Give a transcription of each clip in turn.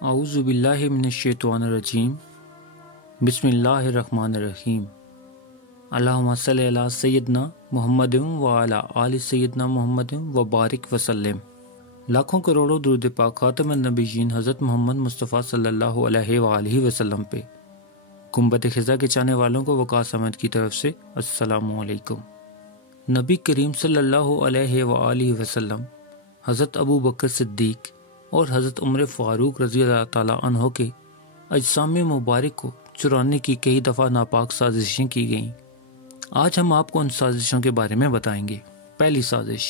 اعوذ باللہ من الشیطان الرجیم بسم اللہ الرحمن الرحیم اللہم صلی علی سیدنا محمد وعلی آل سیدنا محمد وبارک وسلم۔ لاکھوں کروڑوں درود پاک خاتم النبیین حضرت محمد مصطفیٰ صلی اللہ علیہ وآلہ وسلم پہ۔ گنبد خزا کے چاہنے والوں کو وقاص احمد کی طرف سے السلام علیکم۔ نبی کریم صلی اللہ علیہ وآلہ وسلم، حضرت ابو بکر صدیق اور حضرت عمر فاروق رضی اللہ تعالیٰ عنہ کے اجسام مبارک کو چرانے کی کئی دفعہ ناپاک سازشیں کی گئیں۔ آج ہم آپ کو ان سازشوں کے بارے میں بتائیں گے۔ پہلی سازش،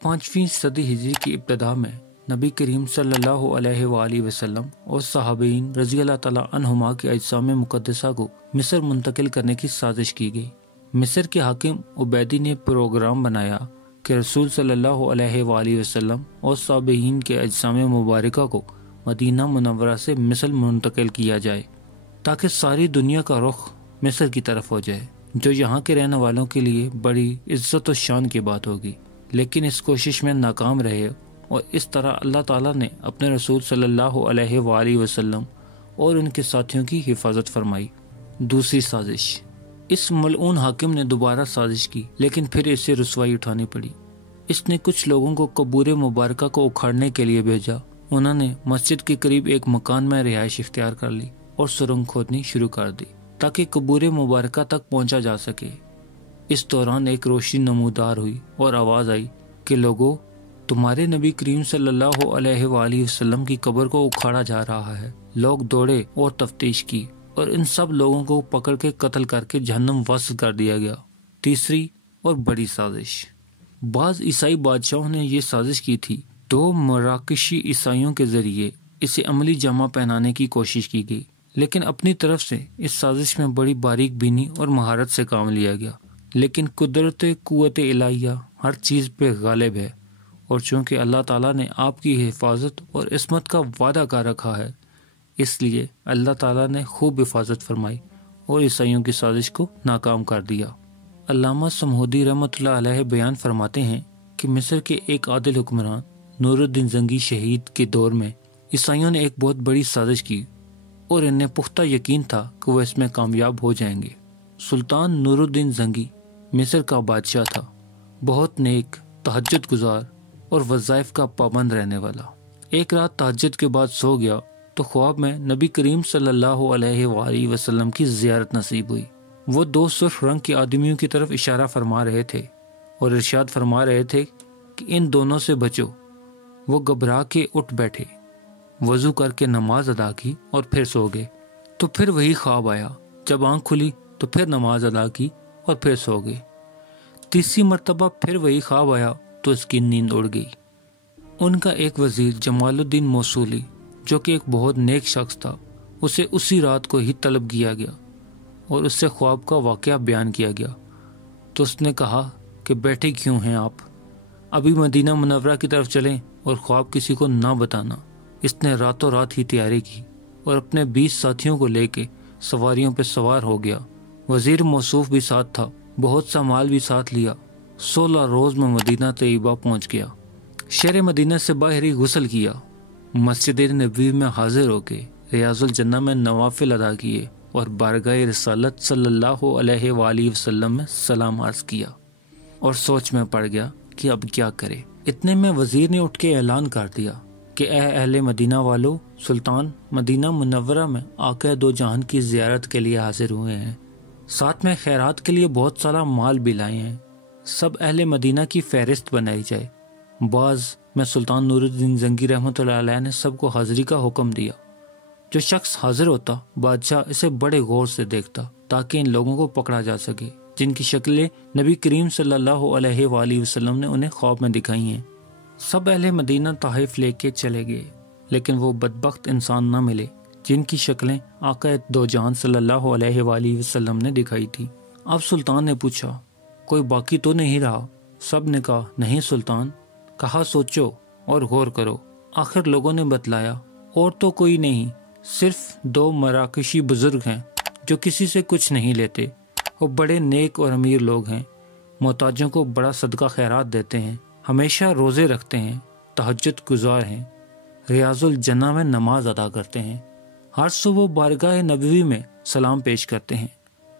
5ویں صدی ہجری کی ابتدا میں نبی کریم صلی اللہ علیہ وآلہ وسلم اور صحابین رضی اللہ تعالیٰ عنہما کے اجسام مقدسہ کو مصر منتقل کرنے کی سازش کی گئی۔ مصر کے حاکم عبیدی نے پروگرام بنایا کہ رسول صلی اللہ علیہ وآلہ وسلم اور صحابین کے اجسام مبارکہ کو مدینہ منورہ سے مصر منتقل کیا جائے تاکہ ساری دنیا کا رخ مصر کی طرف ہو جائے، جو یہاں کے رہنے والوں کے لیے بڑی عزت و شان کی بات ہوگی۔ لیکن اس کوشش میں ناکام رہے اور اس طرح اللہ تعالیٰ نے اپنے رسول صلی اللہ علیہ وآلہ وسلم اور ان کے ساتھیوں کی حفاظت فرمائی۔ دوسری سازش، اس ملعون حاکم نے دوبارہ سازش کی، لیکن پھر اسے رسوائی اٹھانی پڑی۔ اس نے کچھ لوگوں کو قبور مبارکہ کو اکھاڑنے کے لیے بھیجا۔ انہوں نے مسجد کے قریب ایک مکان میں رہائش اختیار کر لی اور سرنگ کھودنی شروع کر دی تاکہ قبور مبارکہ تک پہنچا جا سکے۔ اس دوران ایک روشنی نمودار ہوئی اور آواز آئی کہ لوگوں، تمہارے نبی کریم صلی اللہ علیہ وآلہ وسلم کی قبر کو اکھاڑا جا رہا ہے۔ لوگ دوڑے اور تفتیش کی اور ان سب لوگوں کو پکڑ کے قتل کر کے جہنم وصل کر دیا گیا۔ تیسری اور بڑی سازش، بعض عیسائی بادشاہوں نے یہ سازش کی تھی۔ 2 مراکشی عیسائیوں کے ذریعے اسے عملی جامہ پہنانے کی کوشش کی گئی، لیکن اپنی طرف سے اس سازش میں بڑی باریک بینی اور مہارت سے کام لیا گیا۔ لیکن قوت الہیہ ہر چیز پہ غالب ہے، اور چونکہ اللہ تعالیٰ نے آپ کی حفاظت اور عصمت کا وعدہ کر رکھا ہے، اس لیے اللہ تعالیٰ نے خوب حفاظت فرمائی اور عیسائیوں کی سازش کو ناکام کر دیا۔ علامہ سمہودی رحمۃ اللہ علیہ بیان فرماتے ہیں کہ مصر کے ایک عادل حکمران نور الدین زنگی شہید کے دور میں عیسائیوں نے ایک بہت بڑی سازش کی اور انہیں پختہ یقین تھا کہ وہ اس میں کامیاب ہو جائیں گے۔ سلطان نور الدین زنگی مصر کا بادشاہ تھا، بہت نیک، تہجد گزار اور وظائف کا پابند رہنے والا۔ ایک رات تہجد کے بعد سو گیا تو خواب میں نبی کریم صلی اللہ علیہ وآلہ وسلم کی زیارت نصیب ہوئی۔ وہ 2 سرخ رنگ کے آدمیوں کی طرف اشارہ فرما رہے تھے اور ارشاد فرما رہے تھے کہ ان دونوں سے بچو۔ وہ گھبرا کے اٹھ بیٹھے، وضو کر کے نماز ادا کی اور پھر سو گئے۔ تو پھر وہی خواب آیا، جب آنکھ کھلی تو پھر نماز ادا کی اور پھر سو گئے۔ تیسری مرتبہ پھر وہی خواب آیا تو اس کی نیند اڑ گئی۔ ان کا ایک وزیر جمال الدین موصولی، جو کہ ایک بہت نیک شخص تھا، اسے اسی رات کو ہی طلب کیا گیا اور اس سے خواب کا واقعہ بیان کیا گیا۔ تو اس نے کہا کہ بیٹھے کیوں ہیں آپ، ابھی مدینہ منورہ کی طرف چلیں اور خواب کسی کو نہ بتانا۔ اس نے راتوں رات ہی تیاری کی اور اپنے 20 ساتھیوں کو لے کے سواریوں پہ سوار ہو گیا۔ وزیر موصوف بھی ساتھ تھا، بہت سا مال بھی ساتھ لیا۔ 16 روز میں مدینہ طیبہ پہنچ گیا۔ شہر مدینہ سے باہر ہی غسل کیا، مسجد نبوی میں حاضر ہو کے ریاض الجنہ میں نوافل ادا کیے اور بارگاہ رسالت صلی اللہ علیہ وآلہ وسلم میں سلام عرض کیا اور سوچ میں پڑ گیا کہ اب کیا کرے۔ اتنے میں وزیر نے اٹھ کے اعلان کر دیا کہ اے اہل مدینہ والو، سلطان مدینہ منورہ میں آقا دو جہان کی زیارت کے لیے حاضر ہوئے ہیں، ساتھ میں خیرات کے لیے بہت سارا مال بھی لائے ہیں۔ سب اہل مدینہ کی فہرست بنائی جائے۔ بعض میں سلطان نور الدین زنگی رحمۃ اللہ علیہ نے سب کو حاضری کا حکم دیا۔ جو شخص حاضر ہوتا بادشاہ اسے بڑے غور سے دیکھتا تاکہ ان لوگوں کو پکڑا جا سکے جن کی شکلیں نبی کریم صلی اللہ علیہ وآلہ وسلم نے انہیں خواب میں دکھائی ہیں۔ سب اہل مدینہ طائف لے کے چلے گئے، لیکن وہ بدبخت انسان نہ ملے جن کی شکلیں آقا دو جہان صلی اللہ علیہ وآلہ وسلم نے دکھائی تھی۔ اب سلطان نے پوچھا، کوئی باقی تو نہیں رہا؟ سب نے کہا، نہیں سلطان۔ کہا، سوچو اور غور کرو۔ آخر لوگوں نے بتلایا، اور تو کوئی نہیں، صرف 2 مراکشی بزرگ ہیں جو کسی سے کچھ نہیں لیتے، وہ بڑے نیک اور امیر لوگ ہیں، محتاجوں کو بڑا صدقہ خیرات دیتے ہیں، ہمیشہ روزے رکھتے ہیں، تہجد گزار ہیں، ریاض الجنہ میں نماز ادا کرتے ہیں، ہر صبح بارگاہ نبوی میں سلام پیش کرتے ہیں،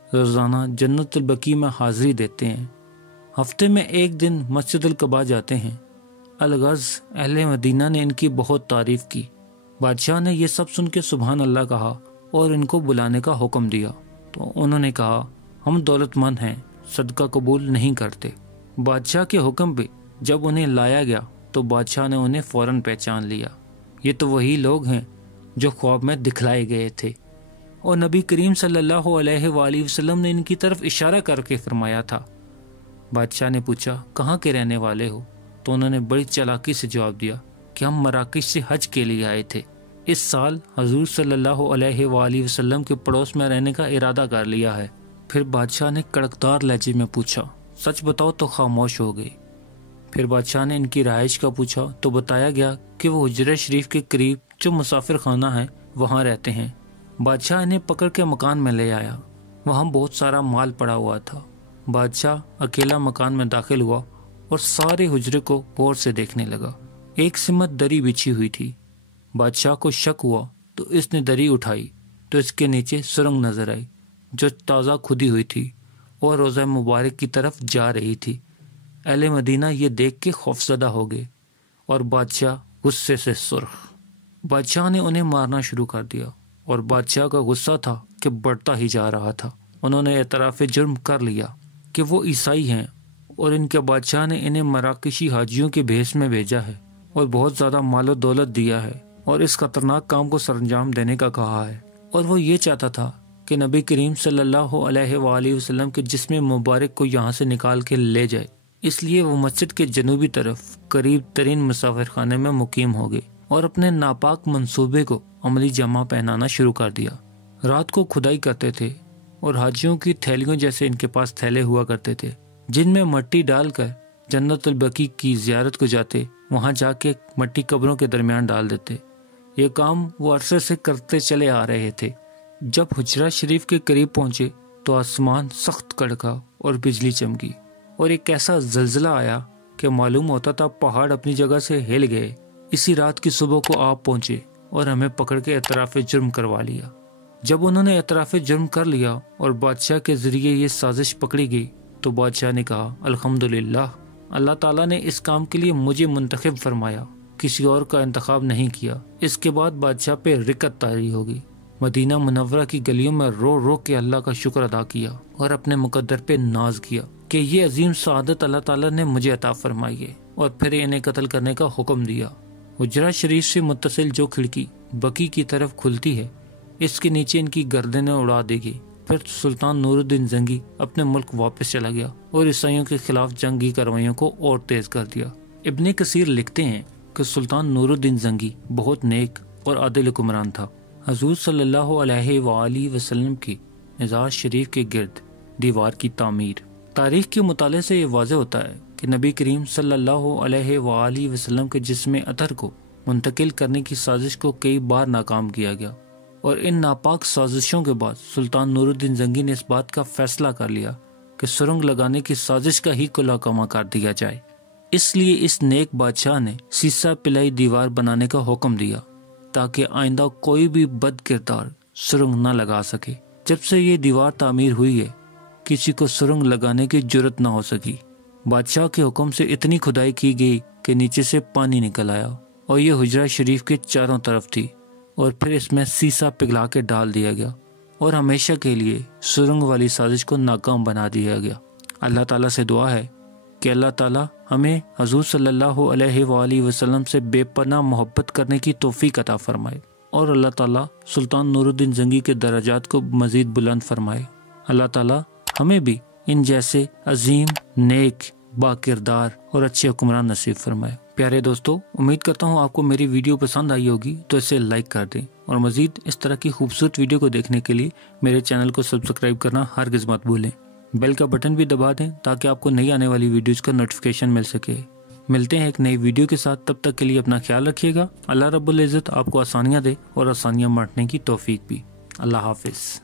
روزانہ جنت البقیع میں حاضری دیتے ہیں، ہفتے میں ایک دن مسجد القباء جاتے ہیں۔ الغرض اہل مدینہ نے ان کی بہت تعریف کی۔ بادشاہ نے یہ سب سن کے سبحان اللہ کہا اور ان کو بلانے کا حکم دیا، تو انہوں نے کہا ہم دولت مند ہیں، صدقہ قبول نہیں کرتے۔ بادشاہ کے حکم پہ جب انہیں لایا گیا تو بادشاہ نے انہیں فوراً پہچان لیا، یہ تو وہی لوگ ہیں جو خواب میں دکھلائے گئے تھے، اور نبی کریم صلی اللہ علیہ وآلہ وسلم نے ان کی طرف اشارہ کر کے فرمایا تھا۔ بادشاہ نے پوچھا کہاں کے رہنے والے ہو؟ تو انہوں نے بڑی چالاکی سے جواب دیا کہ ہم مراکش سے حج کے لیے آئے تھے، اس سال حضور صلی اللہ علیہ وآلہ وسلم کے پڑوس میں رہنے کا ارادہ کر لیا ہے۔ پھر بادشاہ نے کڑکدار لہجے میں پوچھا سچ بتاؤ؟ تو خاموش ہو گئے۔ پھر بادشاہ نے ان کی رہائش کا پوچھا تو بتایا گیا کہ وہ حجرہ شریف کے قریب جو مسافر خانہ ہے وہاں رہتے ہیں۔ بادشاہ انہیں پکڑ کے مکان میں لے آیا، وہاں بہت سارا مال پڑا ہوا تھا۔ بادشاہ اکیلا مکان میں داخل ہوا اور سارے حجرے کو غور سے دیکھنے لگا۔ ایک سمت دری بچھی ہوئی تھی۔ بادشاہ کو شک ہوا تو اس نے دری اٹھائی تو اس کے نیچے سرنگ نظر آئی جو تازہ کھدی ہوئی تھی اور روضہ مبارک کی طرف جا رہی تھی۔ اہل مدینہ یہ دیکھ کے خوفزدہ ہو گئے اور بادشاہ غصے سے سرخ۔ بادشاہ نے انہیں مارنا شروع کر دیا اور بادشاہ کا غصہ تھا کہ بڑھتا ہی جا رہا تھا۔ انہوں نے اعتراف جرم کر لیا کہ وہ عیسائی ہیں اور ان کے بادشاہ نے انہیں مراکشی حاجیوں کے بھیس میں بھیجا ہے اور بہت زیادہ مال و دولت دیا ہے اور اس خطرناک کام کو سر انجام دینے کا کہا ہے، اور وہ یہ چاہتا تھا کہ نبی کریم صلی اللہ علیہ وآلہ وسلم کے جسم مبارک کو یہاں سے نکال کے لے جائے۔ اس لیے وہ مسجد کے جنوبی طرف قریب ترین مسافر خانے میں مقیم ہو گئے اور اپنے ناپاک منصوبے کو عملی جامہ پہنانا شروع کر دیا۔ رات کو کھدائی کرتے تھے اور حاجیوں کی تھیلیوں جیسے ان کے پاس تھیلے ہوا کرتے تھے جن میں مٹی ڈال کر جنت البقیع کی زیارت کو جاتے، وہاں جا کے مٹی قبروں کے درمیان ڈال دیتے۔ یہ کام وہ عرصے سے کرتے چلے آ رہے تھے۔ جب حجرہ شریف کے قریب پہنچے تو آسمان سخت کڑکا اور بجلی چمکی اور ایک ایسا زلزلہ آیا کہ معلوم ہوتا تھا پہاڑ اپنی جگہ سے ہل گئے۔ اسی رات کی صبح کو آپ پہنچے اور ہمیں پکڑ کے اعتراف جرم کروا لیا۔ جب انہوں نے اعتراف جرم کر لیا اور بادشاہ کے ذریعے یہ سازش پکڑی گئی تو بادشاہ نے کہا الحمدللہ، اللہ تعالیٰ نے اس کام کے لیے مجھے منتخب فرمایا، کسی اور کا انتخاب نہیں کیا۔ اس کے بعد بادشاہ پہ رکت طاری ہو گئی۔ مدینہ منورہ کی گلیوں میں رو رو کے اللہ کا شکر ادا کیا اور اپنے مقدر پہ ناز کیا کہ یہ عظیم سعادت اللہ تعالیٰ نے مجھے عطا فرمائی ہے، اور پھر انہیں قتل کرنے کا حکم دیا۔ حجرہ شریف سے متصل جو کھڑکی بقیع کی طرف کھلتی ہے، اس کے نیچے ان کی گردنیں اڑا دے گی۔ پھر سلطان نور الدین زنگی اپنے ملک واپس چلا گیا اور عیسائیوں کے خلاف جنگی کارروائیوں کو اور تیز کر دیا۔ ابن کثیر لکھتے ہیں کہ سلطان نور الدین زنگی بہت نیک اور عادل حکمران تھا۔ حضور صلی اللہ علیہ وآلہ وسلم کی مزار شریف کے گرد دیوار کی تعمیر۔ تاریخ کے مطالعے سے یہ واضح ہوتا ہے کہ نبی کریم صلی اللہ علیہ وآلہ وسلم کے جسم اطہر کو منتقل کرنے کی سازش کو کئی بار ناکام کیا گیا، اور ان ناپاک سازشوں کے بعد سلطان نور الدین زنگی نے اس بات کا فیصلہ کر لیا کہ سرنگ لگانے کی سازش کا ہی کلا کما کر دیا جائے۔ اس لیے اس نیک بادشاہ نے سیسا پلائی دیوار بنانے کا حکم دیا تاکہ آئندہ کوئی بھی بد کردار سرنگ نہ لگا سکے۔ جب سے یہ دیوار تعمیر ہوئی ہے کسی کو سرنگ لگانے کی جرت نہ ہو سکی۔ بادشاہ کے حکم سے اتنی کھدائی کی گئی کہ نیچے سے پانی نکل آیا اور یہ حجرہ شریف کے چاروں طرف تھی، اور پھر اس میں سیسا پگھلا کے ڈال دیا گیا اور ہمیشہ کے لیے سرنگ والی سازش کو ناکام بنا دیا گیا۔ اللہ تعالیٰ سے دعا ہے کہ اللہ تعالیٰ ہمیں حضور صلی اللہ علیہ وآلہ وسلم سے بے پناہ محبت کرنے کی توفیق عطا فرمائے، اور اللہ تعالیٰ سلطان نور الدین زنگی کے درجات کو مزید بلند فرمائے۔ اللہ تعالیٰ ہمیں بھی ان جیسے عظیم، نیک، با کردار اور اچھے حکمران نصیب فرمائے۔ پیارے دوستو، امید کرتا ہوں آپ کو میری ویڈیو پسند آئی ہوگی، تو اسے لائک کر دیں، اور مزید اس طرح کی خوبصورت ویڈیو کو دیکھنے کے لیے میرے چینل کو سبسکرائب کرنا ہرگز مت بھولیں۔ بیل کا بٹن بھی دبا دیں تاکہ آپ کو نئی آنے والی ویڈیوز کا نوٹیفیکیشن مل سکے۔ ملتے ہیں ایک نئی ویڈیو کے ساتھ، تب تک کے لیے اپنا خیال رکھیے گا۔ اللہ رب العزت آپ کو آسانیاں دے اور آسانیاں بانٹنے کی توفیق بھی۔ اللہ حافظ۔